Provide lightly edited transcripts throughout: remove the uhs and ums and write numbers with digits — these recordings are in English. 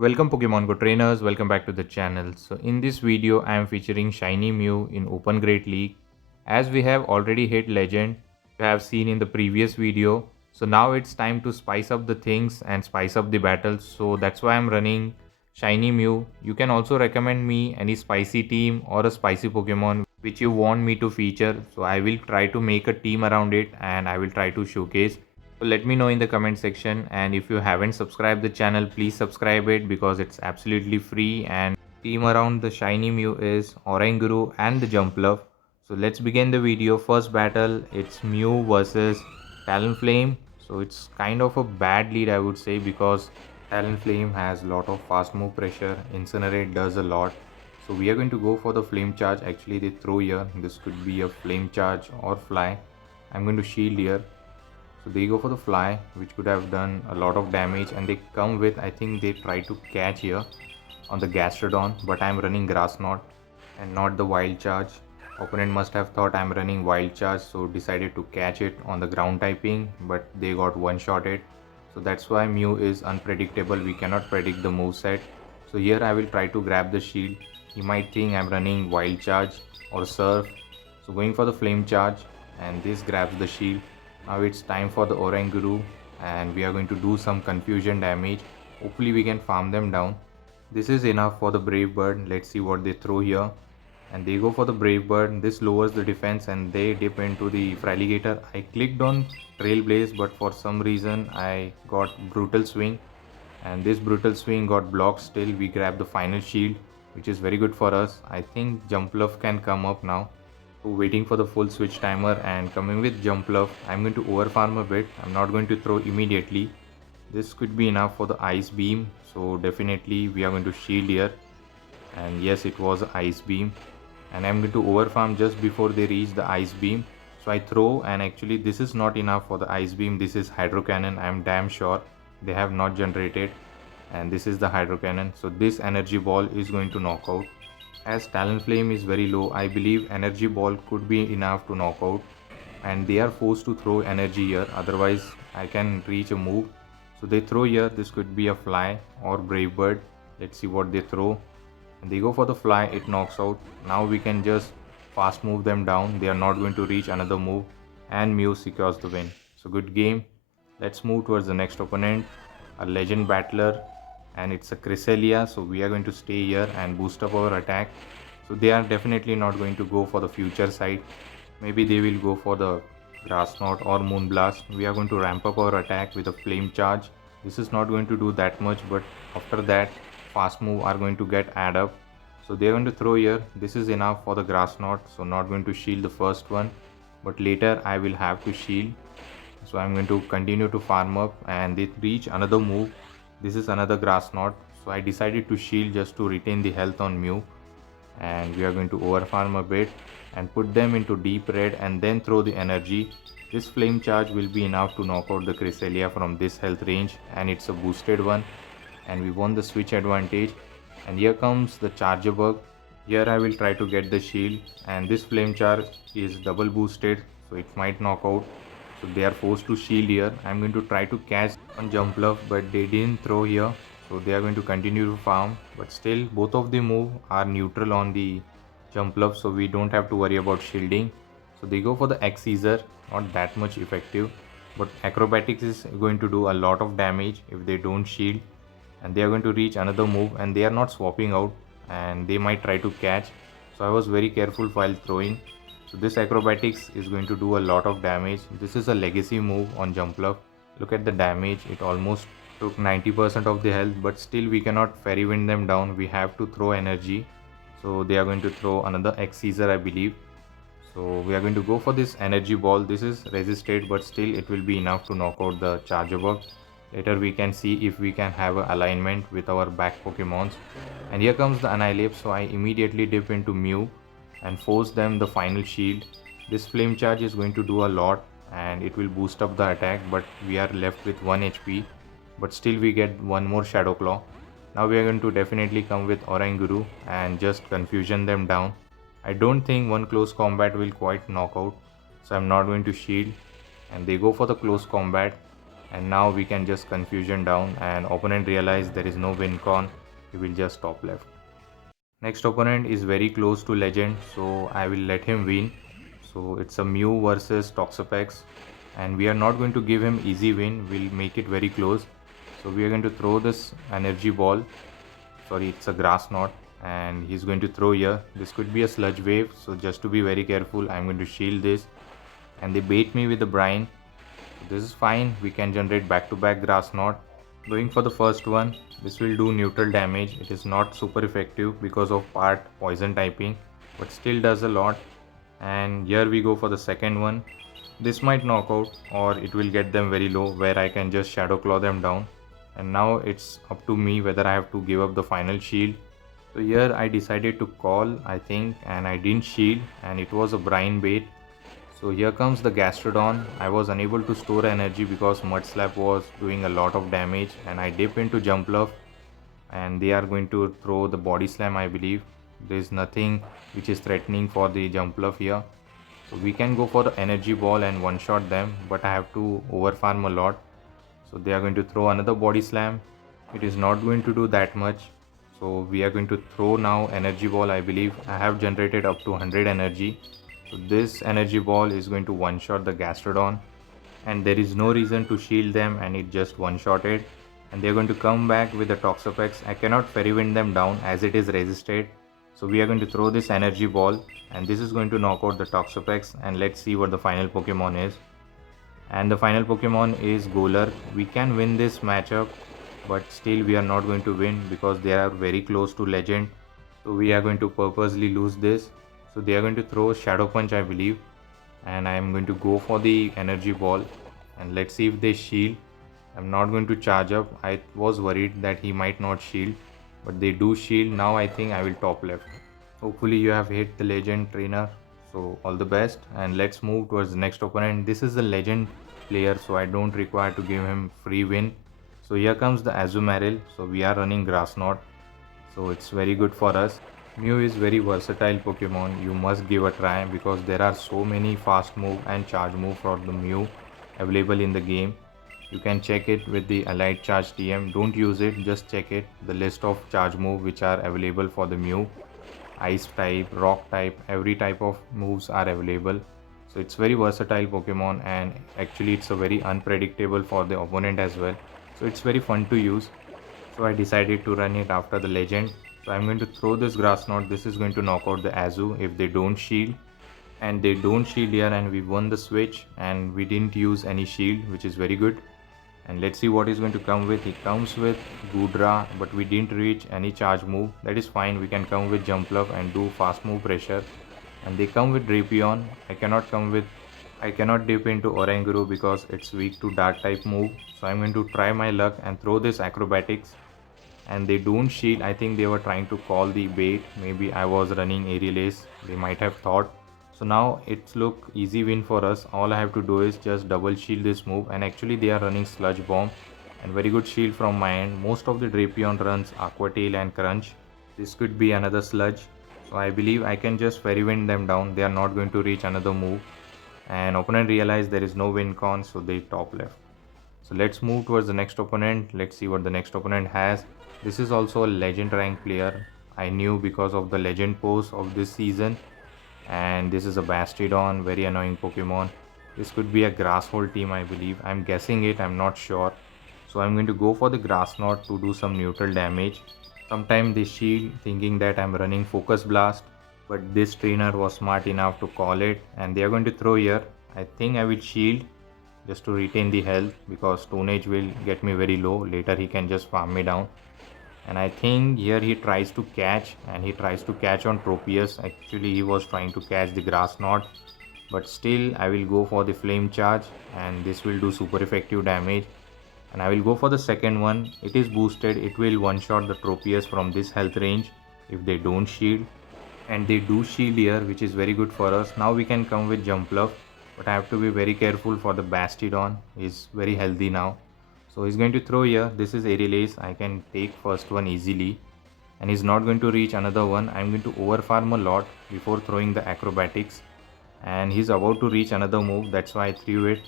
Welcome Pokemon Go trainers, welcome back to the channel. So in this video I am featuring Shiny Mew in Open Great League. As we have already hit Legend, you have seen in the previous video. So now it's time to spice up the things and spice up the battles. So that's why I'm running Shiny Mew. You can also recommend me any spicy team or a spicy Pokemon which you want me to feature. So I will try to make a team around it and I will try to showcase. So let me know in the comment section, and if you haven't subscribed the channel, please subscribe it because it's absolutely free. And team around the Shiny Mew is Oranguru and the Jumpluff. So let's begin the video. First battle, it's Mew versus Talonflame. So it's kind of a bad lead I would say, because Talonflame has a lot of fast move pressure. Incinerate does a lot. So we are going to go for the flame charge. Actually they throw here. This could be a flame charge or fly. I'm going to shield here. So they go for the fly, which could have done a lot of damage, and they come with, I think they try to catch here on the Gastrodon, but I'm running Grass Knot and not the Wild Charge. Opponent must have thought I'm running Wild Charge, so decided to catch it on the ground typing, but they got one-shotted. So that's why Mew is unpredictable. We cannot predict the move set. So here I will try to grab the shield. He might think I'm running Wild Charge or Surf. So going for the Flame Charge, and this grabs the shield. Now it's time for the Oranguru, and we are going to do some confusion damage. Hopefully we can farm them down. This is enough for the Brave Bird. Let's see what they throw here. And they go for the Brave Bird. This lowers the defense and they dip into the Fraligator. I clicked on Trailblaze, but for some reason I got Brutal Swing. And this Brutal Swing got blocked. Still we grab the final shield, which is very good for us. I think Jumpluff can come up now. Waiting for the full switch timer and coming with Jumpluff. I'm going to overfarm a bit. I'm not going to throw immediately. This could be enough for the Ice Beam. So definitely we are going to shield here. And yes, it was Ice Beam. And I'm going to overfarm just before they reach the Ice Beam. So I throw, and actually this is not enough for the Ice Beam. This is Hydro Cannon. I'm damn sure they have not generated. And this is the Hydro Cannon. So this Energy Ball is going to knock out. As Talonflame is very low, I believe Energy Ball could be enough to knock out, and they are forced to throw energy here, otherwise I can reach a move. So they throw here. This could be a fly or Brave Bird. Let's see what they throw. And they go for the fly. It knocks out. Now we can just fast move them down. They are not going to reach another move, and Mew secures the win. So good game. Let's move towards the next opponent, a Legend Battler, and it's a Cresselia. So we are going to stay here and boost up our attack. So they are definitely not going to go for the future side. Maybe they will go for the Grass Knot or Moonblast. We are going to ramp up our attack with a Flame Charge. This is not going to do that much, but after that fast move are going to get add up. So they are going to throw here. This is enough for the Grass Knot, so not going to shield the first one, but later I will have to shield. So I'm going to continue to farm up, and they reach another move. This is another Grass Knot, so I decided to shield just to retain the health on Mew. And we are going to overfarm a bit and put them into deep red and then throw the energy. This flame charge will be enough to knock out the Cresselia from this health range, and it's a boosted one, and we won the switch advantage. And here comes the Charger Bug. Here I will try to get the shield, and this flame charge is double boosted, so it might knock out. So they are forced to shield here. I'm going to try to catch on Jumpluff, but they didn't throw here. So they are going to continue to farm, but still both of the move are neutral on the Jumpluff, so we don't have to worry about shielding. So they go for the X Caesar, not that much effective, but Acrobatics is going to do a lot of damage if they don't shield. And they are going to reach another move, and they are not swapping out, and they might try to catch. So I was very careful while throwing. So this Acrobatics is going to do a lot of damage. This is a legacy move on Jumpluff. Look at the damage. It almost took 90% of the health, but still we cannot fairy wind them down. We have to throw energy. So they are going to throw another X Caesar, I believe. So we are going to go for this energy ball. This is resisted, but still it will be enough to knock out the Charger Bug. Later we can see if we can have an alignment with our back Pokemons. And here comes the Annihilate, so I immediately dip into Mew and force them the final shield. This flame charge is going to do a lot, and it will boost up the attack, but we are left with 1 HP. But still we get one more Shadow Claw. Now we are going to definitely come with Oranguru and just confusion them down. I don't think one close combat will quite knock out, so I'm not going to shield. And they go for the close combat. And now we can just confusion down, and opponent realize there is no win con, he will just top left. Next opponent is very close to legend, so I will let him win. So it's a Mew versus Toxapex, and we are not going to give him easy win, we'll make it very close. So we are going to throw this energy ball, sorry, it's a grass knot, and he's going to throw here. This could be a sludge wave, so just to be very careful, I'm going to shield this. And they bait me with the brine. So this is fine, we can generate back-to-back grass knot. Going for the first one, this will do neutral damage. It is not super effective because of part poison typing, but still does a lot. And here we go for the second one. This might knock out, or it will get them very low where I can just shadow claw them down. And now it's up to me whether I have to give up the final shield. So here I decided to call, I think, and I didn't shield, and it was a brine bait. So here comes the Gastrodon. I was unable to store energy because Mud Slap was doing a lot of damage, and I dip into Jump Love, and they are going to throw the Body Slam, I believe. There is nothing which is threatening for the Jump Love here. So we can go for the energy ball and one shot them, but I have to over farm a lot. So they are going to throw another Body Slam. It is not going to do that much. So we are going to throw now energy ball, I believe. I have generated up to 100 energy. So this energy ball is going to one shot the Gastrodon, and there is no reason to shield them, and it just one shotted. And they are going to come back with the Toxapex. I cannot fairy wind them down as it is resisted. So we are going to throw this energy ball, and this is going to knock out the Toxapex, and let's see what the final Pokemon is. And the final Pokemon is Golurk. We can win this matchup, but still we are not going to win because they are very close to legend. So we are going to purposely lose this. So they are going to throw Shadow Punch, I believe, and I am going to go for the energy ball, and let's see if they shield. I'm not going to charge up. I was worried that he might not shield, but they do shield. Now I think I will top left. Hopefully you have hit the legend trainer, so all the best, and let's move towards the next opponent. This is the legend player, so I don't require to give him free win. So here comes the Azumarill. So we are running Grass Knot, so it's very good for us. Mew is very versatile Pokemon, you must give a try because there are so many fast move and charge move for the Mew available in the game. You can check it with the Allied Charge TM, don't use it, just check it, the list of charge move which are available for the Mew. Ice type, rock type, every type of moves are available. So it's very versatile Pokemon, and actually it's a very unpredictable for the opponent as well. So it's very fun to use. So I decided to run it after the legend. So I'm going to throw this Grass Knot. This is going to knock out the Azu if they don't shield. And they don't shield here, and we won the switch, and we didn't use any shield, which is very good. And let's see what he's going to come with. He comes with Goodra, but we didn't reach any charge move. That is fine. We can come with Jump Love and do fast move pressure. And they come with Drapion. I cannot dip into Oranguru because it's weak to dark type move. So I'm going to try my luck and throw this Acrobatics. And they don't shield. I think they were trying to call the bait. Maybe I was running Aerial Ace, they might have thought. So now it's look easy win for us. All I have to do is just double shield this move, and actually they are running Sludge Bomb, and very good shield from my end. Most of the Drapion runs Aqua Tail and Crunch. This could be another Sludge. So I believe I can just fairy wind them down. They are not going to reach another move. And opponent realized there is no win con, so they top left. So let's move towards the next opponent. Let's see what the next opponent has. This is also a legend rank player. I knew because of the legend post of this season. And this is a Bastiodon, very annoying Pokemon. This could be a Grass Hole team, I believe. I'm guessing it, I'm not sure. So I'm going to go for the Grass Knot to do some neutral damage. Sometimes they shield thinking that I'm running Focus Blast, but this trainer was smart enough to call it, and they are going to throw here. I think I will shield just to retain the health because Stone Age will get me very low. Later he can just farm me down. And I think here he tries to catch, and he tries to catch on Tropius. Actually he was trying to catch the Grass Knot, but still I will go for the Flame Charge, and this will do super effective damage. And I will go for the second one. It is boosted, it will one shot the Tropius from this health range if they don't shield, and they do shield here, which is very good for us. Now we can come with Jump Love, but I have to be very careful for the Bastiodon. Is very healthy now. So he's going to throw here. This is Aerial Ace. I can take first one easily, and he's not going to reach another one. I'm going to over farm a lot before throwing the Acrobatics. and he's about to reach another move, that's why I threw it.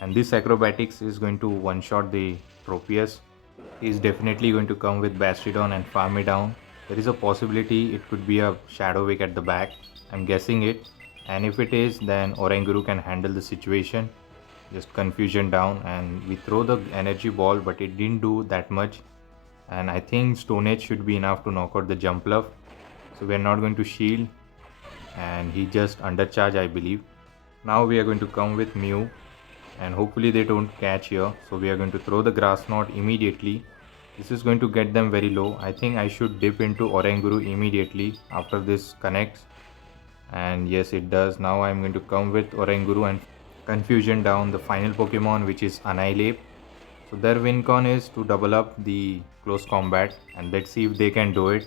And this acrobatics is going to one shot the Tropius. He's definitely going to come with Bastiodon and farm me down. There is a possibility it could be a Shadow Wake at the back. I'm guessing it. And if it is, then Oranguru can handle the situation. Just confusion down, and we throw the energy ball, but it didn't do that much. And I think Stone Edge should be enough to knock out the Jumpluff. So we're not going to shield. And he just undercharge, I believe. Now we are going to come with Mew, and hopefully they don't catch here. So we are going to throw the Grass Knot immediately. This is going to get them very low. I think I should dip into Oranguru immediately after this connects. And yes, it does. Now I'm going to come with Oranguru and confusion down the final Pokemon, which is Annihilate. So their win con is to double up the close combat, and let's see if they can do it.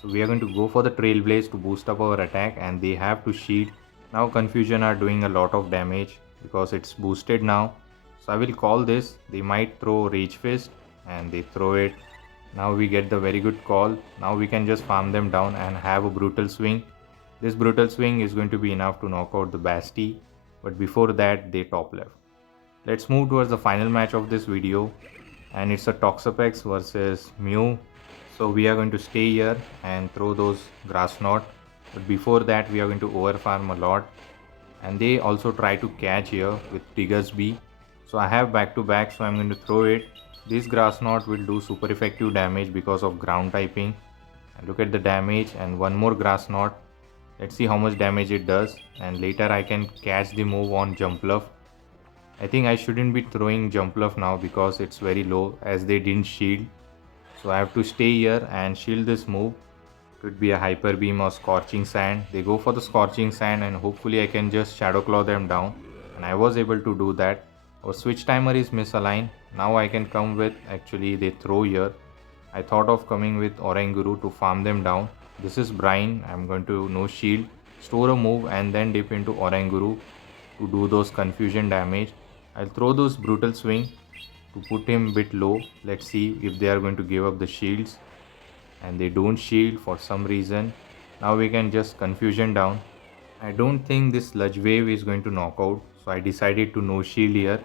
So we are going to go for the Trailblaze to boost up our attack, and they have to shield. Now confusion are doing a lot of damage because it's boosted now. So I will call this. They might throw Rage Fist, and they throw it. Now we get the very good call. Now we can just farm them down and have a Brutal Swing. This Brutal Swing is going to be enough to knock out the Basti, but before that they top left. Let's move towards the final match of this video, and it's a Toxapex versus Mew. So we are going to stay here and throw those Grass Knot, but before that we are going to overfarm a lot. And they also try to catch here with Tigger's Bee. So I have back to back, so I'm going to throw it. This Grass Knot will do super effective damage because of ground typing. And look at the damage, and one more Grass Knot. Let's see how much damage it does, and later I can catch the move on Jumpluff. I think I shouldn't be throwing Jumpluff now because it's very low as they didn't shield. So I have to stay here and shield this move. Could be a Hyper Beam or Scorching Sand. They go for the Scorching Sand, and hopefully I can just Shadow Claw them down. And I was able to do that. Our switch timer is misaligned. Now I can come with, actually they throw here. I thought of coming with Oranguru to farm them down. This is Brine. I'm going to no shield, store a move, and then dip into Oranguru to do those confusion damage. I'll throw those Brutal Swing to put him a bit low. Let's see if they are going to give up the shields, and they don't shield for some reason. Now we can just confusion down. I don't think this Sludge Wave is going to knock out, so I decided to no shield here,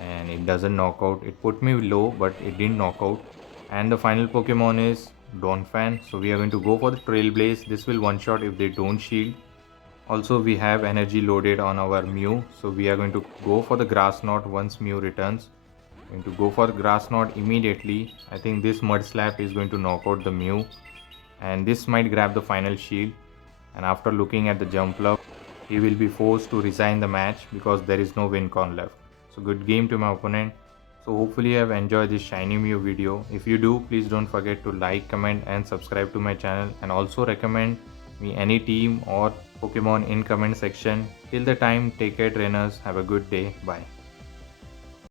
and it doesn't knock out. It put me low, but it didn't knock out. And the final Pokemon is Donphan. So we are going to go for the Trailblaze. This will one shot if they don't shield. Also we have energy loaded on our Mew, so we are going to go for the Grass Knot once Mew returns. Going to go for the Grass Knot immediately. I think this Mud Slap is going to knock out the Mew, and this might grab the final shield. And after looking at the Jumpluff, he will be forced to resign the match because there is no win con left. So good game to my opponent. So hopefully you have enjoyed this Shiny Mew video. If you do, please don't forget to like, comment and subscribe to my channel, and also recommend me any team or Pokemon in comment section. Till the time, take care trainers, have a good day, bye.